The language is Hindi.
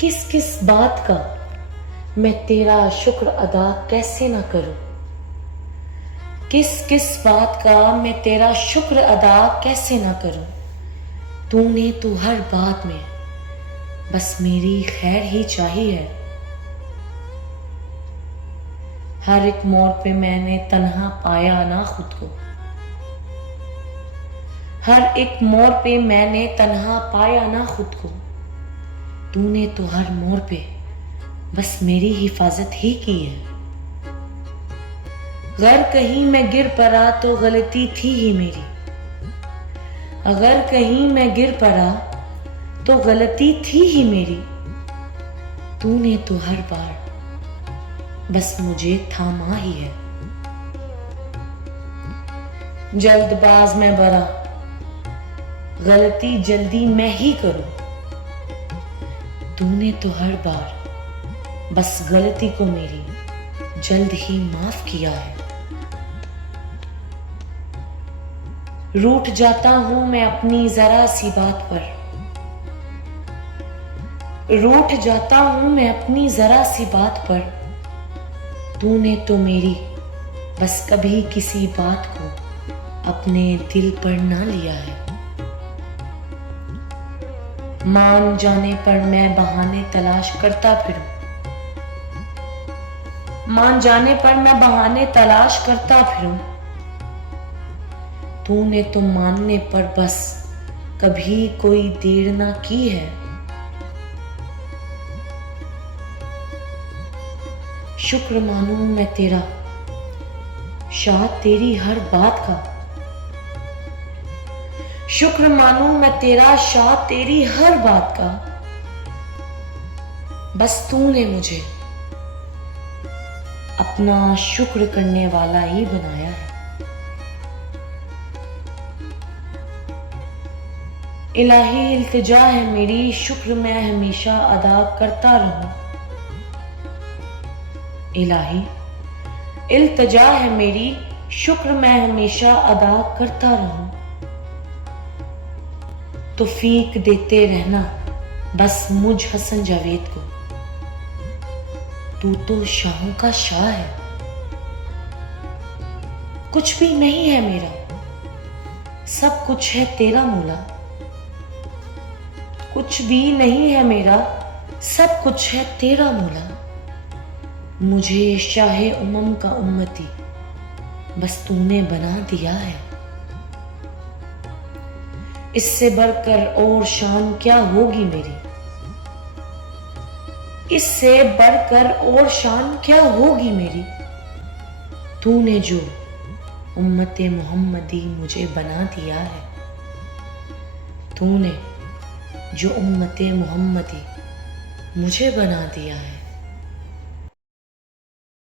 किस किस बात का मैं तेरा शुक्र अदा कैसे ना करूं। किस किस बात का मैं तेरा शुक्र अदा कैसे ना करूं। तूने तो हर बात में बस मेरी खैर ही चाही है। हर एक मोड़ पे मैंने तन्हा पाया ना खुद को। हर एक मोड़ पे मैंने तन्हा पाया ना खुद को। तूने तो हर मोड़ पे बस मेरी हिफाजत ही की है। अगर कहीं मैं गिर पड़ा तो गलती थी ही मेरी। अगर कहीं मैं गिर पड़ा तो गलती थी ही मेरी। तूने तो हर बार बस मुझे थामा ही है। जल्दबाज मैं बड़ा, गलती जल्दी मैं ही करूं। तूने तो हर बार बस गलती को मेरी जल्द ही माफ किया है। रूठ जाता हूं मैं अपनी जरा सी बात पर। रूठ जाता हूं मैं अपनी जरा सी बात पर। तूने तो मेरी बस कभी किसी बात को अपने दिल पर ना लिया है। मान जाने पर मैं बहाने तलाश करता फिरूं। मान जाने पर मैं बहाने तलाश करता फिरूं। तूने तो मानने पर बस कभी कोई देर ना की है। शुक्र मानूं मैं तेरा, शायद तेरी हर बात का। शुक्र मानूं मैं तेरा, शायद तेरी हर बात का। बस तूने मुझे अपना शुक्र करने वाला ही बनाया है। इलाही इल्तिजा है मेरी, शुक्र मैं हमेशा अदा करता रहूं। इलाही इल्तिजा है मेरी, शुक्र मैं हमेशा अदा करता रहूं। तौफीक देते रहना बस मुझ हसन जावेद को। तू तो शाहों का शाह है। कुछ भी नहीं है मेरा, सब कुछ है तेरा मौला। कुछ भी नहीं है मेरा, सब कुछ है तेरा मौला। मुझे शाहे उम्म का उम्मती बस तूने बना दिया है। इससे बढ़कर और शान क्या होगी मेरी। इससे बढ़कर और शान क्या होगी मेरी। तूने जो उम्मते मोहम्मदी मुझे बना दिया है। तूने जो उम्मते मोहम्मदी मुझे बना दिया है।